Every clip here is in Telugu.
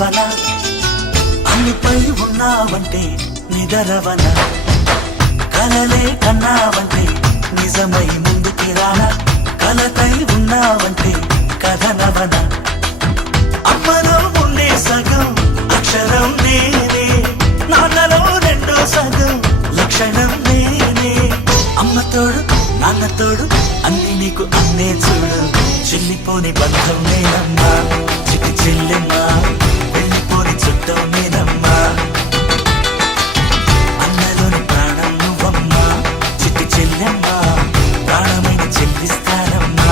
కలవన అన్నిపై ఉన్నావంటే నిదరవన కలలే కన్నావంటే నిజమై ముందుకి రానా కలతై ఉన్నావంటే కథనవన అమ్మలో ఉండే సగం అక్షరం నేనే నాన్నలో రెండో సగం లక్షణం నేనే అమ్మ తోడు నాన్న తోడు అన్ని నీకు అన్నే చూడు చెల్లిపోని బంధం నేనమ్మా చిటి చెల్లెమ్మా వెళ్ళిపోని చుట్టం నేనమ్మా అన్నలోని ప్రాణం నువ్వమ్మా చిటి చెల్లెమ్మా ప్రాణమైన చెల్లిస్తానమ్మా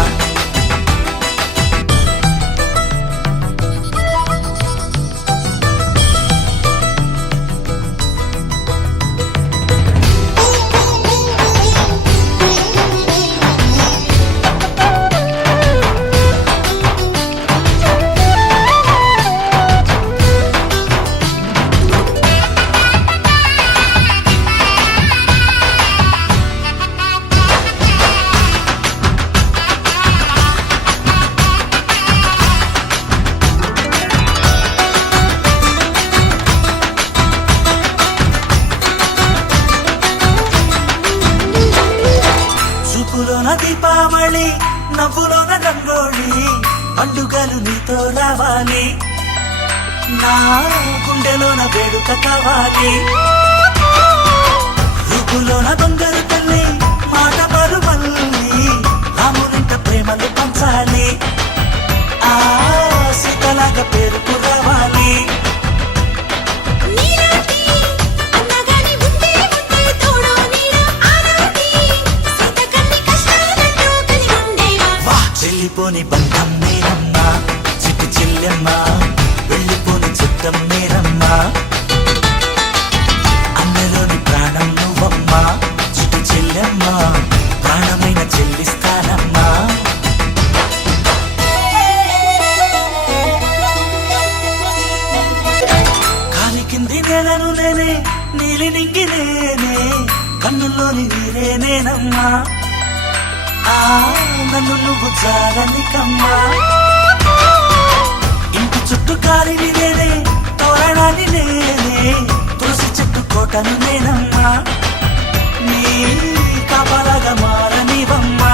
చూపులోన దీపావళి నవ్వులోన రంగోళి పండుగలు నీతో రావాలి నా గుండెలోన వేడుక కావాలి రూపులోన దొంగలు తల్లి మాట పరుమల్లి రామునింట ప్రేమలు పంచాలి ఆ సీతలాగా పేరుకు రావాలి వెళ్ళిపోని బంధం నేనమ్మా చిట్టి చెల్లెమ్మా వెళ్ళిపోని చుట్టం నేనమ్మా అన్నలోని ప్రాణం నువ్వమ్మా చిట్టి చెల్లెమ్మా ప్రాణమైన చెల్లిస్తానమ్మా కాలి కింది నేలను నేనే నీలి నింగి నేనే కన్నుల్లోని నీరే నేనమ్మా నన్ను నువ్వు జారనికమ్మా ఇంటి చుట్టూ కాలిని నేనే తోరణాన్ని నేనే తులసి చెట్టు కోటను నేనమ్మా నీ కాపలాగా మారనివమ్మా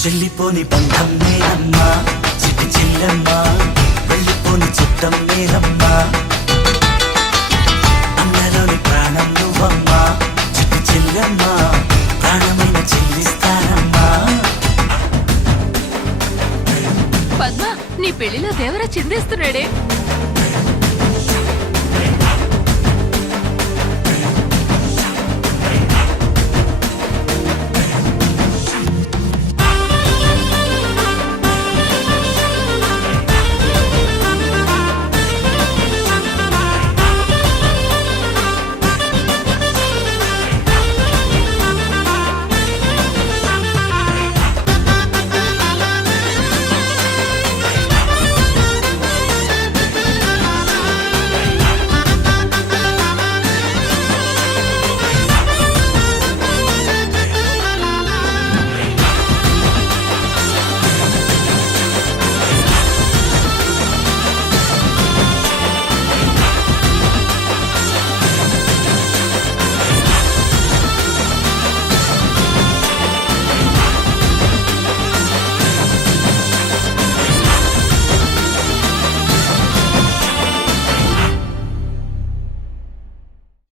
చెల్లిపోని బంధం నేనమ్మా చిట్టి చెల్లెమ్మా వెళ్ళిపోని చుట్టం నేనమ్మా అన్నలోని ప్రాణం నువ్వమ్మా చిట్టి చెల్లెమ్మా ప్రాణమైన చెల్లిస్తానమ్మా పద్మ నీ పెళ్లిలో దేవరా చిందేస్తున్నాడే